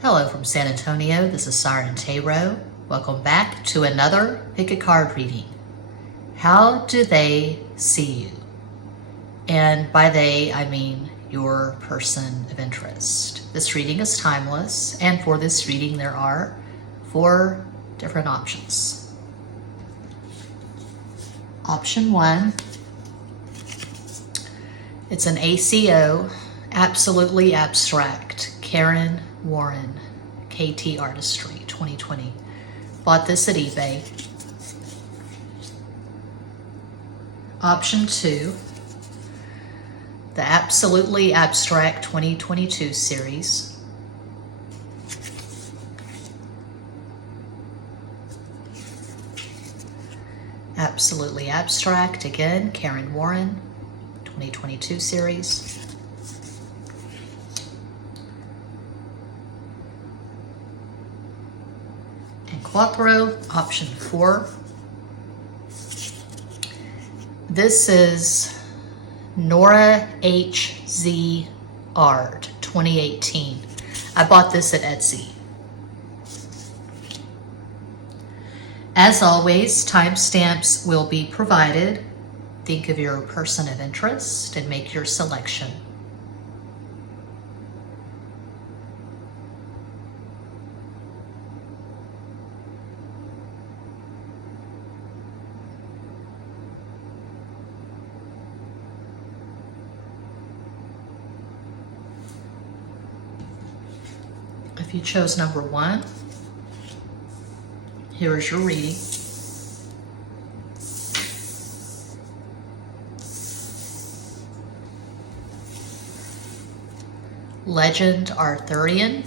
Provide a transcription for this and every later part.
Hello from San Antonio, this is SIREN Tarot. Welcome back to another Pick a Card reading. How do they see you? And by they, I mean your person of interest. This reading is timeless, and for this reading there are 4 different options. Option 1, it's an ACO, absolutely abstract, Karen Warren, KT Artistry, 2020. Bought this at eBay. Option 2, the Absolutely Abstract 2022 series. Absolutely Abstract, again, Karen Warren, 2022 series. And Quattro, option 4. This is Nora HZ Art, 2018. I bought this at Etsy. As always, timestamps will be provided. Think of your person of interest and make your selection. If you chose number 1, here is your reading. Legend Arthurian.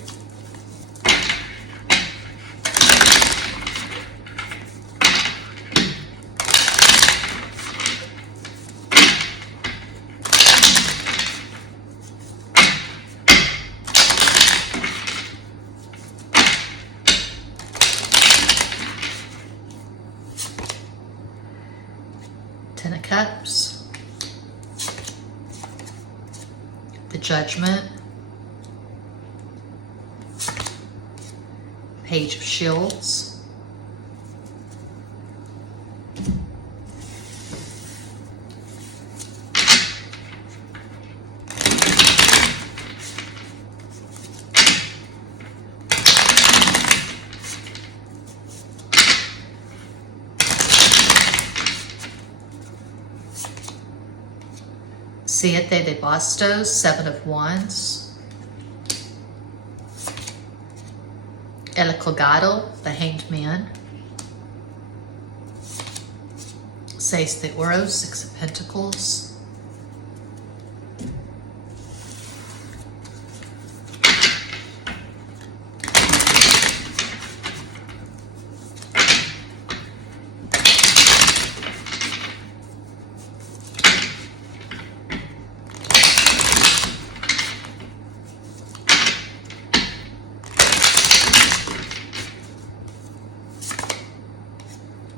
Ten of Cups, the Judgment, Page of Shields, Siete de Bastos, 7 of Wands, El Colgado, the Hanged Man, 6 de Oros, 6 of Pentacles,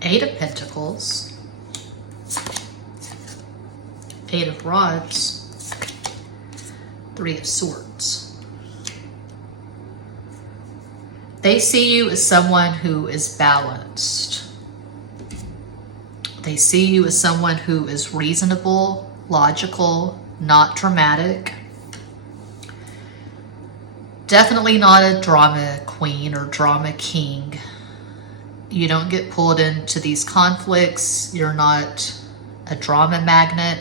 Eight of Pentacles, 8 of Rods, 3 of Swords. They see you as someone who is balanced. They see you as someone who is reasonable, logical, not dramatic. Definitely not a drama queen or drama king. You don't get pulled into these conflicts. You're not a drama magnet.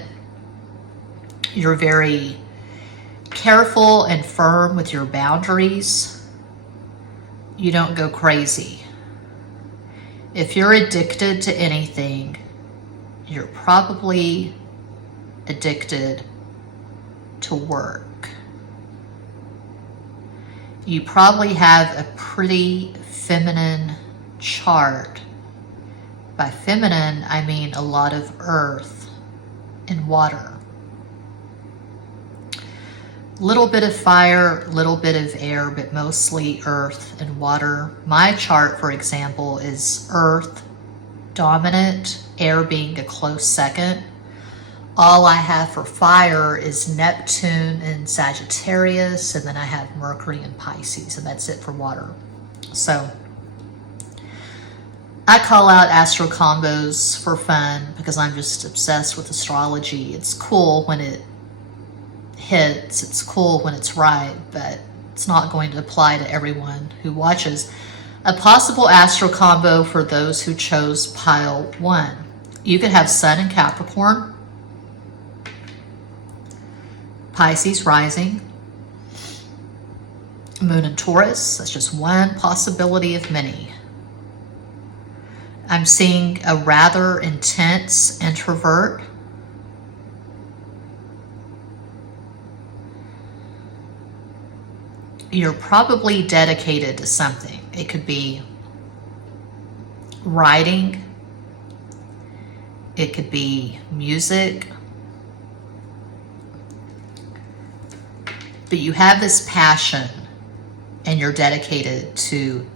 You're very careful and firm with your boundaries. You don't go crazy. If you're addicted to anything, you're probably addicted to work. You probably have a pretty feminine chart. By feminine, I mean a lot of earth and water. Little bit of fire, little bit of air, but mostly earth and water. My chart, for example, is earth dominant, air being a close second. All I have for fire is Neptune and Sagittarius, and then I have Mercury and Pisces, and that's it for water. So I call out astro combos for fun because I'm just obsessed with astrology. It's cool when it hits, it's cool when it's right, but it's not going to apply to everyone who watches. A possible astro combo for those who chose pile 1. You could have Sun in Capricorn, Pisces rising, Moon in Taurus. That's just one possibility of many. I'm seeing a rather intense introvert. You're probably dedicated to something. It could be writing. It could be music. But you have this passion and you're dedicated to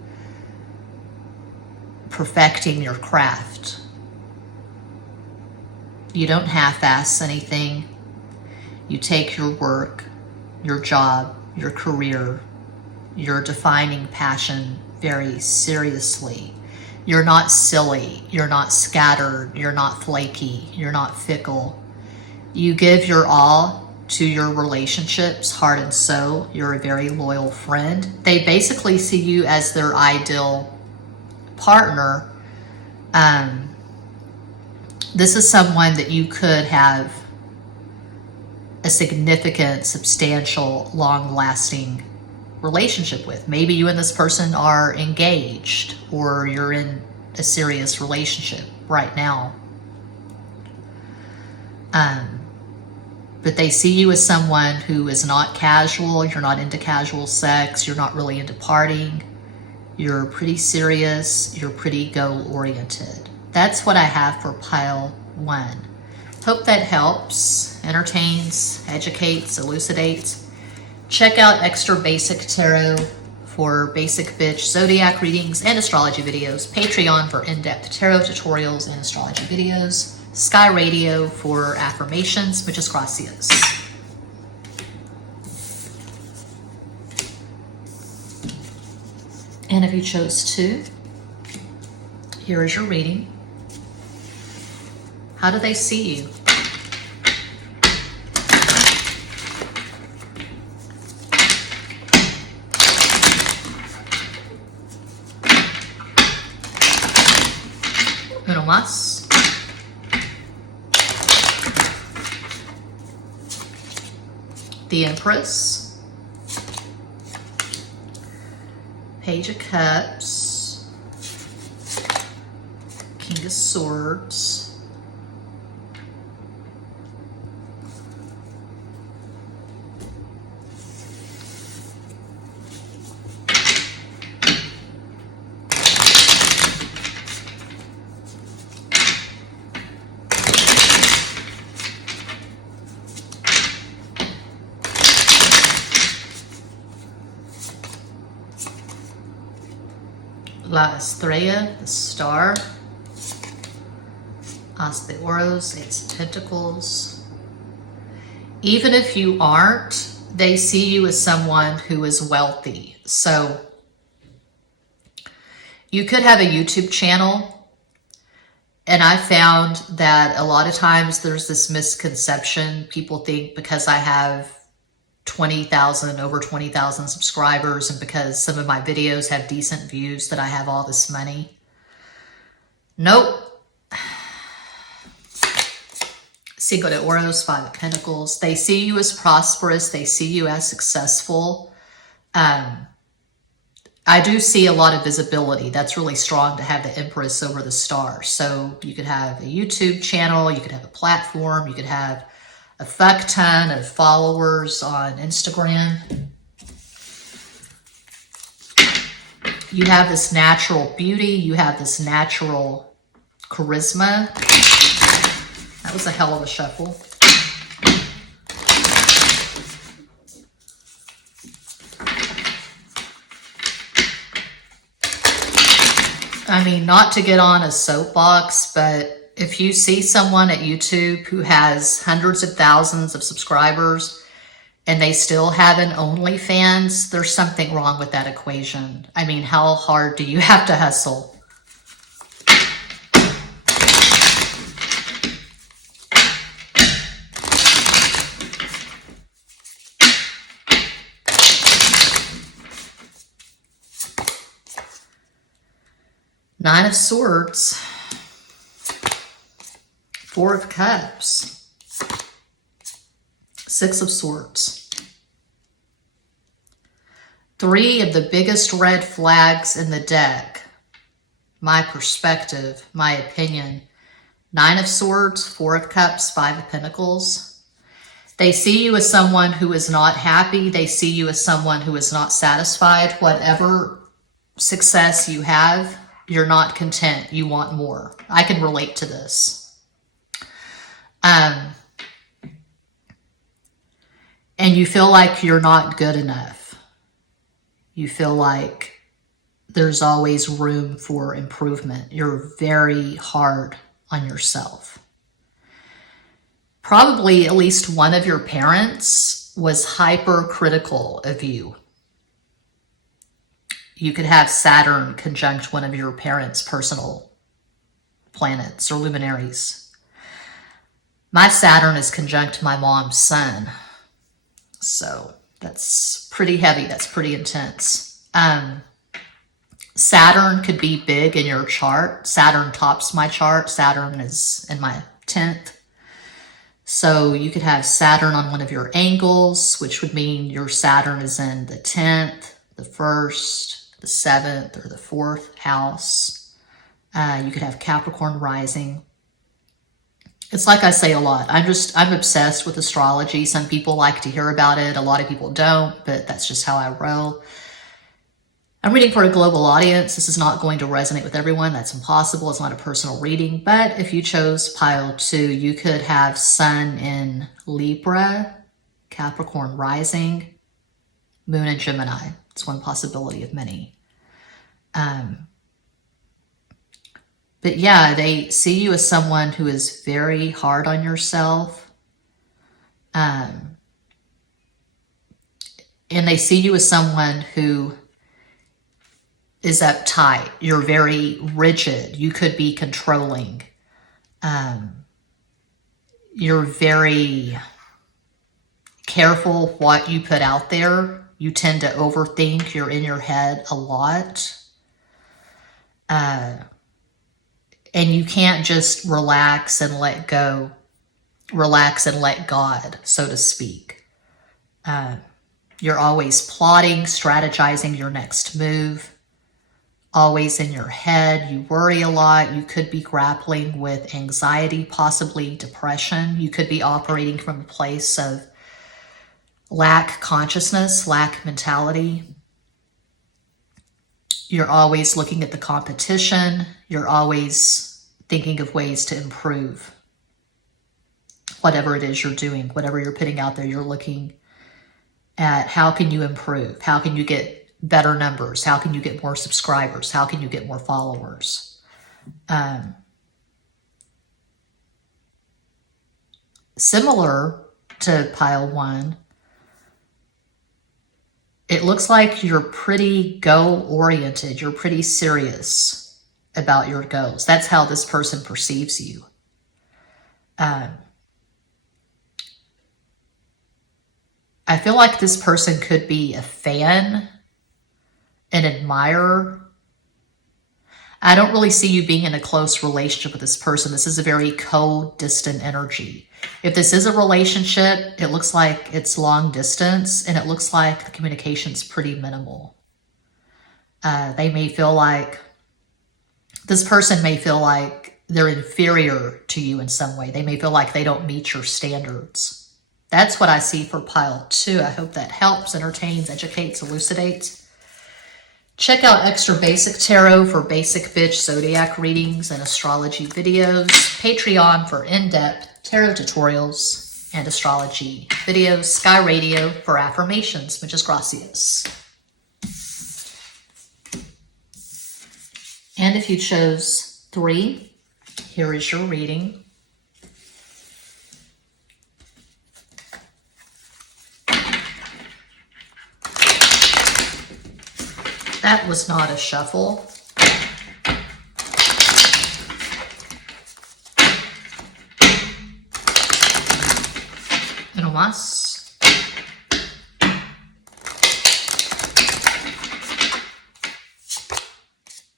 perfecting your craft. You don't half-ass anything. You take your work, your job, your career, your defining passion very seriously. You're not silly, you're not scattered, you're not flaky, you're not fickle. You give your all to your relationships, heart and soul. You're a very loyal friend. They basically see you as their ideal partner. This is someone that you could have a significant, substantial, long-lasting relationship with. Maybe you and this person are engaged or you're in a serious relationship right now. But they see you as someone who is not casual. You're not into casual sex. You're not really into partying. You're pretty serious. You're pretty goal-oriented. That's what I have for pile 1. Hope that helps, entertains, educates, elucidates. Check out Extra Basic Tarot for basic bitch zodiac readings and astrology videos. Patreon for in-depth tarot tutorials and astrology videos. Sky Radio for affirmations. Muchas gracias. And if you chose to, here is your reading. How do they see you? Uno más. The Empress. Page of Cups. King of Swords. La Estrella, the star. As de Oros, Ace of Pentacles. Even if you aren't, they see you as someone who is wealthy. So you could have a YouTube channel, and I found that a lot of times there's this misconception. People think because I have over 20,000 subscribers, and because some of my videos have decent views, that I have all this money. Nope. Cinco de Oros, 5 of Pentacles. They see you as prosperous. They see you as successful. I do see a lot of visibility. That's really strong to have the Empress over the star. So you could have a YouTube channel. You could have a platform. You could have a fuck ton of followers on Instagram. You have this natural beauty. You have this natural charisma. That was a hell of a shuffle. I mean, not to get on a soapbox, but if you see someone at YouTube who has hundreds of thousands of subscribers and they still have an OnlyFans, there's something wrong with that equation. I mean, how hard do you have to hustle? Nine of Swords, Four of Cups, Six of Swords. Three of the biggest red flags in the deck, my perspective, my opinion. Nine of Swords, Four of Cups, Five of Pentacles. They see you as someone who is not happy. They see you as someone who is not satisfied. Whatever success you have, you're not content. You want more. I can relate to this. And you feel like you're not good enough. You feel like there's always room for improvement. You're very hard on yourself. Probably at least one of your parents was hypercritical of you. You could have Saturn conjunct one of your parents' personal planets or luminaries. My Saturn is conjunct my mom's sun. So that's pretty heavy. That's pretty intense. Saturn could be big in your chart. Saturn tops my chart. Saturn is in my 10th. So you could have Saturn on one of your angles, which would mean your Saturn is in the 10th, the 1st, the 7th, or the 4th house. You could have Capricorn rising. It's like I say a lot. I'm obsessed with astrology. Some people like to hear about it. A lot of people don't, but that's just how I roll. I'm reading for a global audience. This is not going to resonate with everyone. That's impossible. It's not a personal reading. But if you chose pile 2, you could have Sun in Libra, Capricorn rising, Moon in Gemini. It's one possibility of many. But yeah, they see you as someone who is very hard on yourself. And they see you as someone who is uptight. You're very rigid. You could be controlling. You're very careful what you put out there. You tend to overthink. You're in your head a lot. And you can't just relax and let go. Relax and let God, so to speak. You're always plotting, strategizing your next move. Always in your head. You worry a lot. You could be grappling with anxiety, possibly depression. You could be operating from a place of lack consciousness, lack mentality. You're always looking at the competition. You're always thinking of ways to improve. Whatever it is you're doing, whatever you're putting out there, you're looking at how can you improve? How can you get better numbers? How can you get more subscribers? How can you get more followers? Similar to pile 1, it looks like you're pretty goal-oriented. You're pretty serious about your goals. That's how this person perceives you. I feel like this person could be a fan, an admirer. I don't really see you being in a close relationship with this person. This is a very cold, distant energy. If this is a relationship, it looks like it's long distance, and it looks like the communication's pretty minimal. They may feel like, this person may feel like they're inferior to you in some way. They may feel like they don't meet your standards. That's what I see for pile 2. I hope that helps, entertains, educates, elucidates. Check out Extra Basic Tarot for basic bitch zodiac readings and astrology videos. Patreon for in-depth tarot tutorials and astrology videos. Sky Radio for affirmations. Muchas gracias. And if you chose 3, Here is your reading. That was not a shuffle. Más.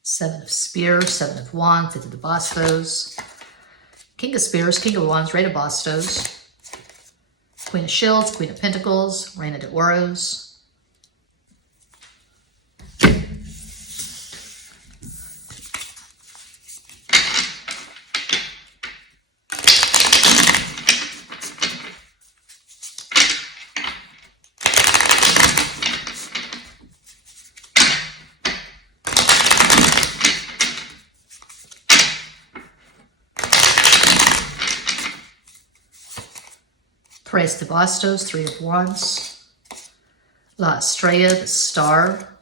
Seven of Spears, Seven of Wands, Eight of the Bastos. King of Spears, King of Wands, Rey de Bastos. Queen of Shields, Queen of Pentacles, Reina de Oros. Tres de Bastos, Three of Wands. La Estrella, the Star.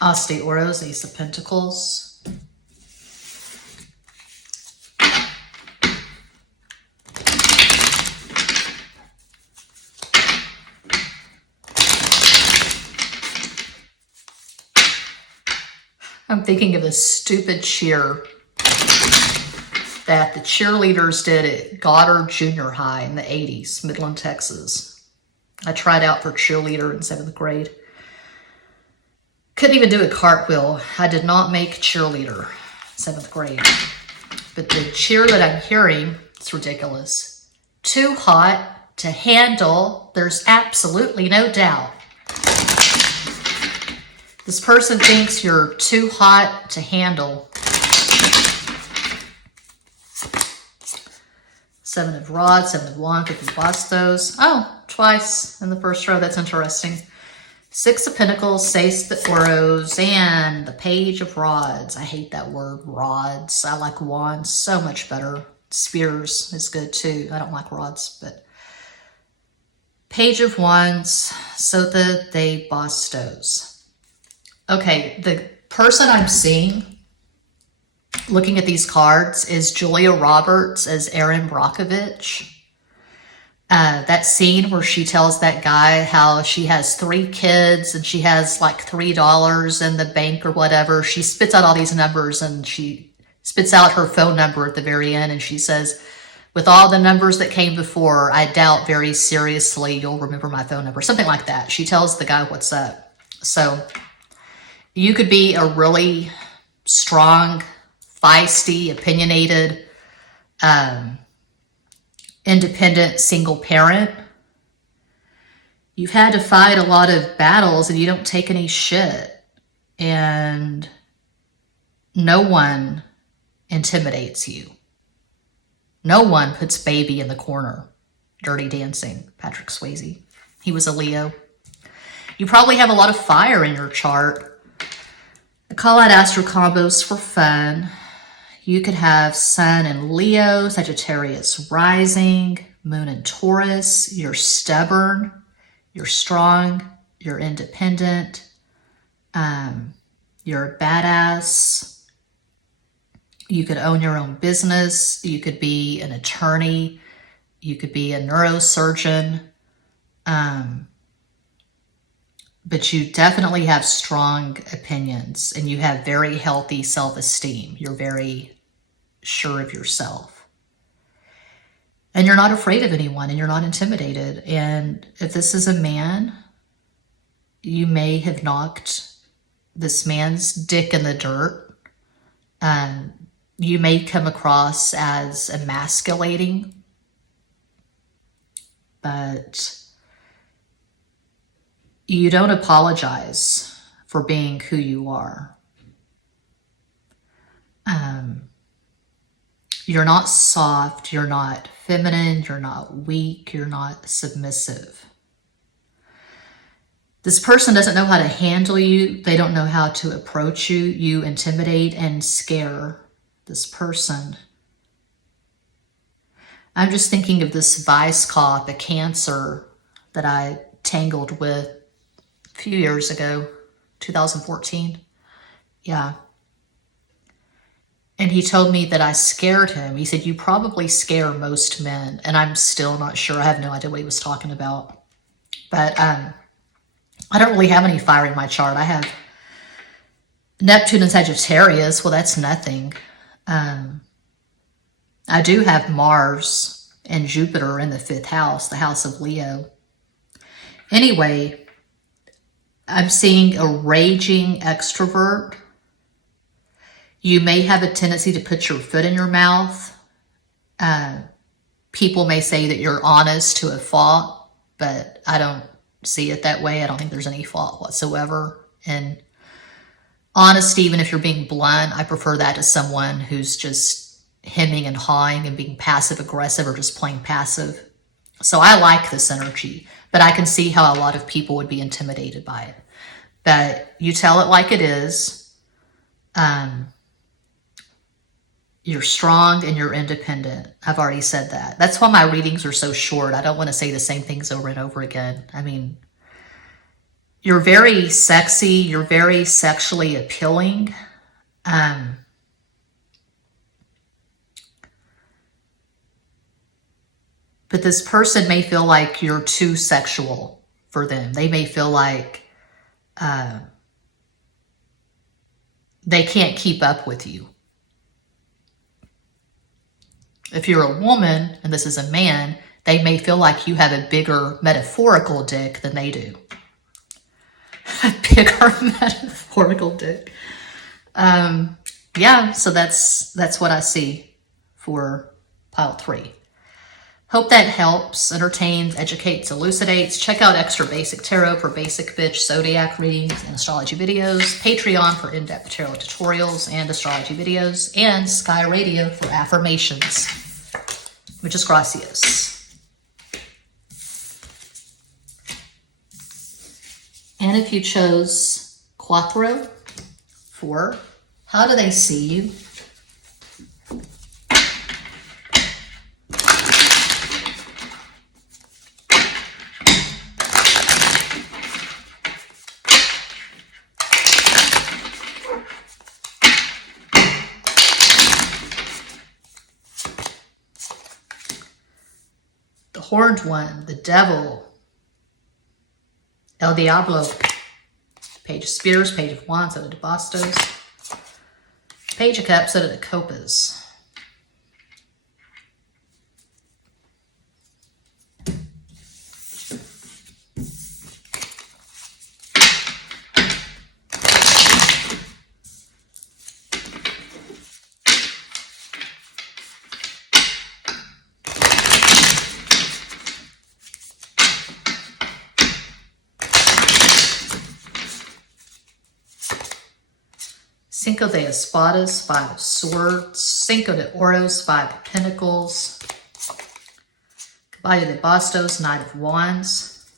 As de Oros, Ace of Pentacles. I'm thinking of a stupid cheer that the cheerleaders did at Goddard Junior High in the 80s, Midland, Texas. I tried out for cheerleader in 7th grade. Couldn't even do a cartwheel. I did not make cheerleader 7th grade. But the cheer that I'm hearing, it's ridiculous. Too hot to handle, there's absolutely no doubt. This person thinks you're too hot to handle. Seven of Rods, Seven of Wands, Eight of Bastos. Oh, twice in the first row. That's interesting. Six of Pentacles, Seis de Oros, and the Page of Rods. I hate that word, rods. I like wands so much better. Spears is good too. I don't like rods, but Page of Wands, Sota de Bastos. Okay, the person I'm seeing looking at these cards is Julia Roberts as Erin Brockovich. That scene where she tells that guy how she has 3 kids and she has like $3 in the bank or whatever. She spits out all these numbers and she spits out her phone number at the very end and she says, with all the numbers that came before, I doubt very seriously you'll remember my phone number. Something like that. She tells the guy what's up. So you could be a really strong, feisty, opinionated, independent single parent. You've had to fight a lot of battles and you don't take any shit. And no one intimidates you. No one puts baby in the corner. Dirty Dancing, Patrick Swayze. He was a Leo. You probably have a lot of fire in your chart. I call out astro combos for fun. You could have Sun in Leo, Sagittarius rising, Moon in Taurus. You're stubborn, you're strong, you're independent, you're a badass. You could own your own business. You could be an attorney. You could be a neurosurgeon. But you definitely have strong opinions and you have very healthy self-esteem. You're very sure of yourself. And you're not afraid of anyone and you're not intimidated. And if this is a man, you may have knocked this man's dick in the dirt. You may come across as emasculating, but you don't apologize for being who you are. You're not soft, you're not feminine, you're not weak, you're not submissive. This person doesn't know how to handle you. They don't know how to approach you. You intimidate and scare this person. I'm just thinking of this vice cop, a Cancer that I tangled with a few years ago, 2014. Yeah. And he told me that I scared him. He said, you probably scare most men. And I'm still not sure. I have no idea what he was talking about. But I don't really have any fire in my chart. I have Neptune and Sagittarius. Well, that's nothing. I do have Mars and Jupiter in the 5th house, the house of Leo. Anyway, I'm seeing a raging extrovert. You may have a tendency to put your foot in your mouth. People may say that you're honest to a fault, but I don't see it that way. I don't think there's any fault whatsoever. And honesty, even if you're being blunt, I prefer that to someone who's just hemming and hawing and being passive aggressive or just plain passive. So I like this energy, but I can see how a lot of people would be intimidated by it. But you tell it like it is. You're strong and you're independent. I've already said that. That's why my readings are so short. I don't want to say the same things over and over again. I mean, you're very sexy. You're very sexually appealing. But this person may feel like you're too sexual for them. They may feel like they can't keep up with you. If you're a woman and this is a man, they may feel like you have a bigger metaphorical dick than they do. A bigger metaphorical dick. Yeah, so that's what I see for pile 3. Hope that helps, entertains, educates, elucidates. Check out Extra Basic Tarot for basic bitch zodiac readings and astrology videos, Patreon for in-depth tarot tutorials and astrology videos, and Sky Radio for affirmations. Muchas gracias. And if you chose 4, how do they see you? Horned one, the devil, El Diablo, Page of Spears, Page of Wands, out of the Bastos, Page of Cups, out of the Copas. Cinco de Espadas, 5 of Swords. Cinco de Oros, 5 of Pentacles. Caballo de Bastos, Knight of Wands.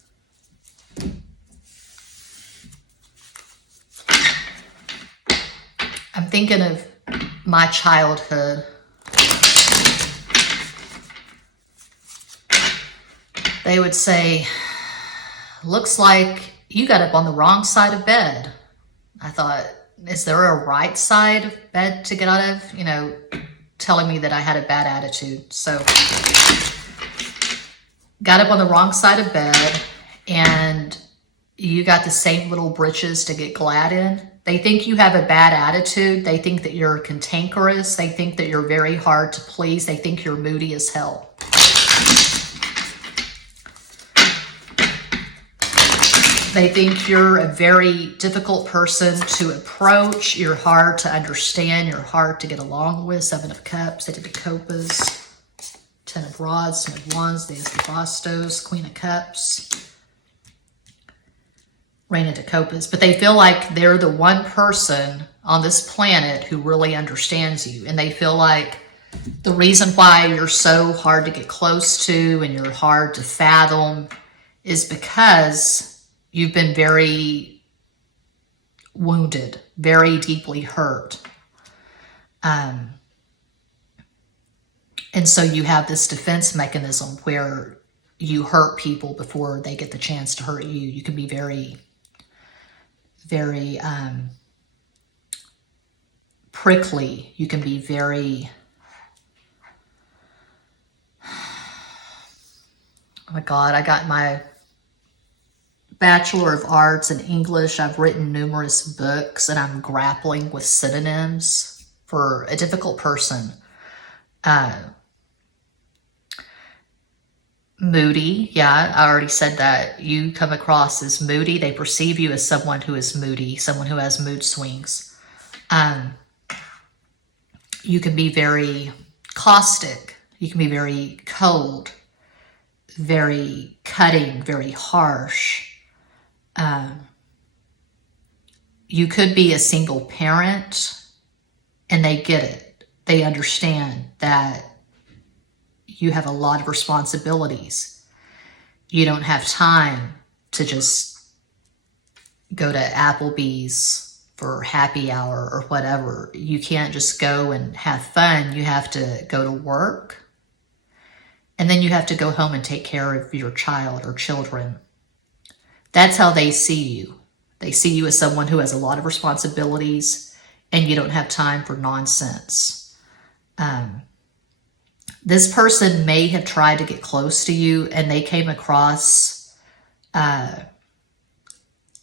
I'm thinking of my childhood. They would say, looks like you got up on the wrong side of bed. I thought, is there a right side of bed to get out of? You know, telling me that I had a bad attitude. So, got up on the wrong side of bed, and you got the same little britches to get glad in. They think you have a bad attitude. They think that you're cantankerous. They think that you're very hard to please. They think you're moody as hell. They think you're a very difficult person to approach. You're hard to understand. You're hard to get along with. 7 of Cups, 8 of Copas, 10 of Rods, 10 of Wands, the Ace of Bastos, Queen of Cups, Reina de Copas. But they feel like they're the one person on this planet who really understands you. And they feel like the reason why you're so hard to get close to and you're hard to fathom is because you've been very wounded, very deeply hurt. And so you have this defense mechanism where you hurt people before they get the chance to hurt you. You can be very, very prickly. You can be very, oh my God, I got my Bachelor of Arts in English. I've written numerous books and I'm grappling with synonyms for a difficult person. Moody. Yeah, I already said that. You come across as moody. They perceive you as someone who is moody, someone who has mood swings. You can be very caustic. You can be very cold, very cutting, very harsh. You could be a single parent and they get it. They understand that you have a lot of responsibilities. You don't have time to just go to Applebee's for happy hour or whatever. You can't just go and have fun. You have to go to work. And then you have to go home and take care of your child or children. That's how they see you. They see you as someone who has a lot of responsibilities and you don't have time for nonsense. This person may have tried to get close to you and they came across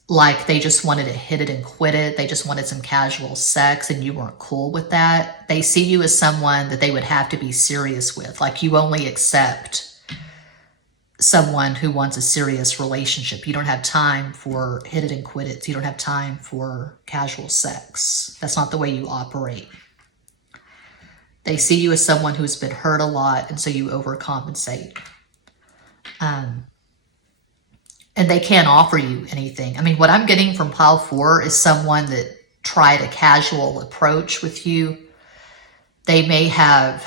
like they just wanted to hit it and quit it. They just wanted some casual sex and you weren't cool with that. They see you as someone that they would have to be serious with. Like you only accept someone who wants a serious relationship. You don't have time for hit it and quit it. You don't have time for casual sex. That's not the way you operate. They see you as someone who's been hurt a lot, and so you overcompensate. And they can't offer you anything. I mean, what I'm getting from pile 4 is someone that tried a casual approach with you. They may have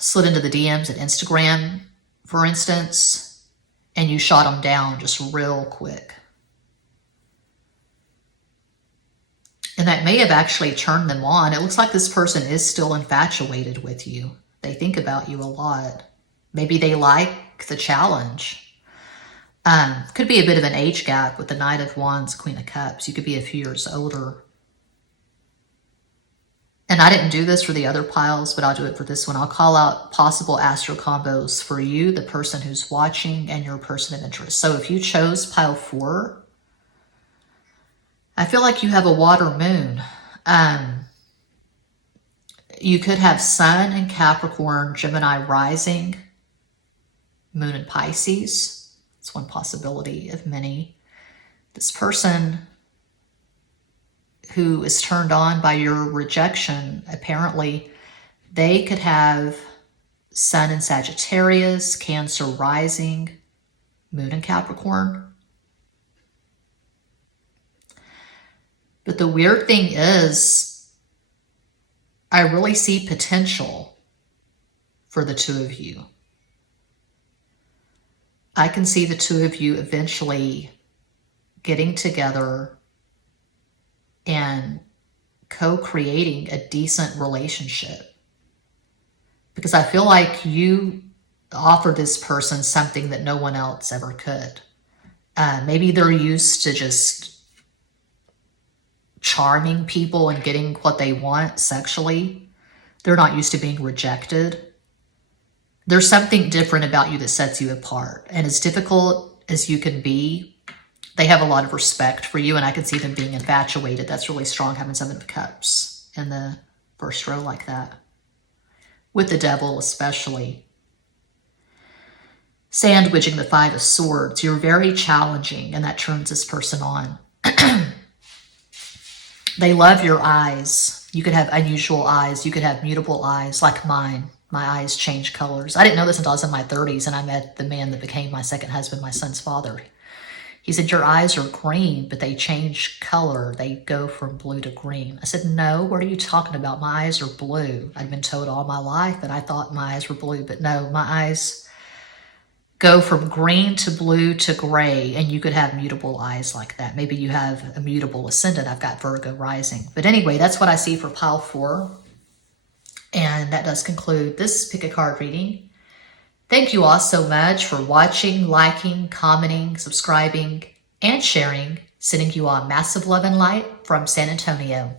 slid into the DMs at Instagram, for instance, and you shot them down just real quick. And that may have actually turned them on. It looks like this person is still infatuated with you. They think about you a lot. Maybe they like the challenge. Could be a bit of an age gap with the Knight of Wands, Queen of Cups. You could be a few years older. And I didn't do this for the other piles, but I'll do it for this one. I'll call out possible astro combos for you, the person who's watching, and your person of interest. So if you chose pile 4, I feel like you have a water moon. You could have Sun in Capricorn, Gemini rising, Moon in Pisces. It's one possibility of many. This person who is turned on by your rejection, apparently, they could have Sun in Sagittarius, Cancer rising, Moon in Capricorn. But the weird thing is, I really see potential for the two of you. I can see the two of you eventually getting together and co-creating a decent relationship. Because I feel like you offer this person something that no one else ever could. Maybe they're used to just charming people and getting what they want sexually. They're not used to being rejected. There's something different about you that sets you apart. And as difficult as you can be, they have a lot of respect for you, and I can see them being infatuated. That's really strong, having 7 of Cups in the first row like that. With the Devil especially. Sandwiching the 5 of Swords. You're very challenging, and that turns this person on. They love your eyes. You could have unusual eyes. You could have mutable eyes like mine. My eyes change colors. I didn't know this until I was in my 30s and I met the man that became my second husband, my son's father. He said, your eyes are green, but they change color. They go from blue to green. I said, no, what are you talking about? My eyes are blue. I'd been told all my life that I thought my eyes were blue, but no, my eyes go from green to blue to gray, and you could have mutable eyes like that. Maybe you have a mutable ascendant. I've got Virgo rising. But anyway, that's what I see for pile 4. And that does conclude this pick a card reading. Thank you all so much for watching, liking, commenting, subscribing, and sharing. Sending you all massive love and light from San Antonio.